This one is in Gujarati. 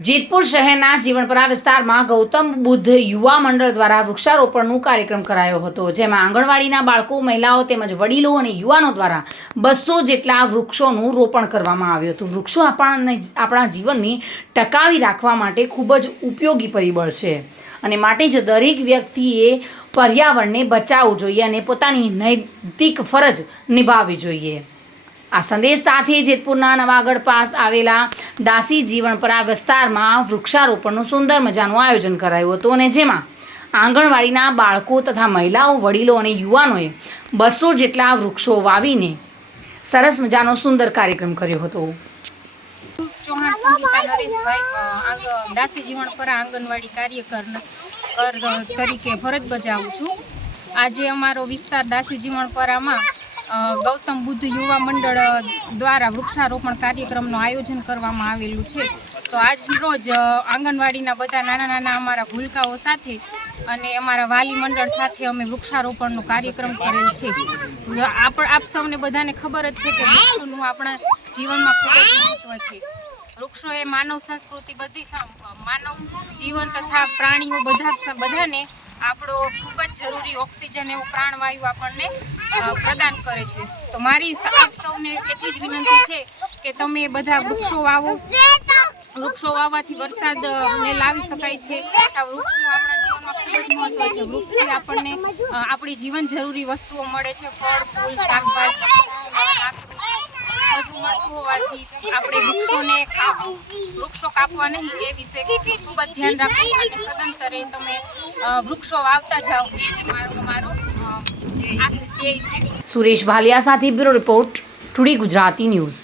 જેતપુર શહેરના જીવનપરા વિસ્તારમાં ગૌતમ બુદ્ધ યુવા મંડળ દ્વારા વૃક્ષારોપણનું કાર્યક્રમ કરાયો હતો, જેમાં આંગણવાડીના બાળકો, મહિલાઓ તેમજ વડીલો અને યુવાનો દ્વારા બસો જેટલા વૃક્ષોનું રોપણ કરવામાં આવ્યું હતું. વૃક્ષો આપણને, આપણા જીવનને ટકાવી રાખવા માટે ખૂબ જ ઉપયોગી પરિબળ છે અને માટે જ દરેક વ્યક્તિએ પર્યાવરણને બચાવવું જોઈએ અને પોતાની નૈતિક ફરજ નિભાવવી જોઈએ. આ સંદેશ સાથે જેતપુરના નવાગઢ પાસ આવેલા દાસી જીવનપરા વિસ્તારમાં વૃક્ષારોપણનું સુંદર મજાનું આયોજન કરાયું હતું અને જેમાં આંગણવાડીના બાળકો તથા મહિલાઓ, વડીલો અને યુવાનોએ બસો જેટલા વૃક્ષો વાવીને સરસ મજાનો સુંદર કાર્યક્રમ કર્યો હતો. ચૌહાણ દાસી જીવણપરા આંગણવાડી કાર્યકર કર તરીકે ફરજ બજાવું છું. આજે અમારો વિસ્તાર દાસી જીવણપરામાં ગૌતમ બુદ્ધ યુવા મંડળ દ્વારા વૃક્ષારોપણ કાર્યક્રમનું આયોજન કરવામાં આવેલું છે. તો આજ રોજ આંગણવાડીના બધા નાના નાના અમારા ભૂલકાઓ સાથે અને અમારા વાલી મંડળ સાથે અમે વૃક્ષારોપણનો કાર્યક્રમ કરેલ છે. આપ આપ સૌને બધાને ખબર જ છે કે વૃક્ષોનું આપણા જીવનમાં ખૂબ જ મહત્વ છે. વૃક્ષો એ માનવ સંસ્કૃતિ બધી માનવ જીવન તથા પ્રાણીઓ બધા, બધાને આપણો જરૂરી ઓક્સિજન એવું પ્રાણવાયુ આપણને પ્રદાન કરે છે. તો મારી આપ સૌને એટલી જ વિનંતી છે કે તમે બધા વૃક્ષો વાવો. વૃક્ષો વાવવાથી વરસાદ ને લાવી શકાય છે. આ વૃક્ષનું આપણા જીવનમાં ખૂબ જ મહત્વ છે. વૃક્ષથી આપણને આપણી જીવન જરૂરી વસ્તુઓ મળે છે. ફળ, ફૂલ, શાકભાજી. આપણે વૃક્ષોને વૃક્ષો કાપવા નહીં, એ વિશે ખૂબ જ ધ્યાન રાખવું અને સદંતરે તમે વૃક્ષો વાવતા જાઓ, એ જ મારો મારો આ ધ્યેય છે. સુરેશ ભાલિયા સાથે bureau report, today Gujarati news.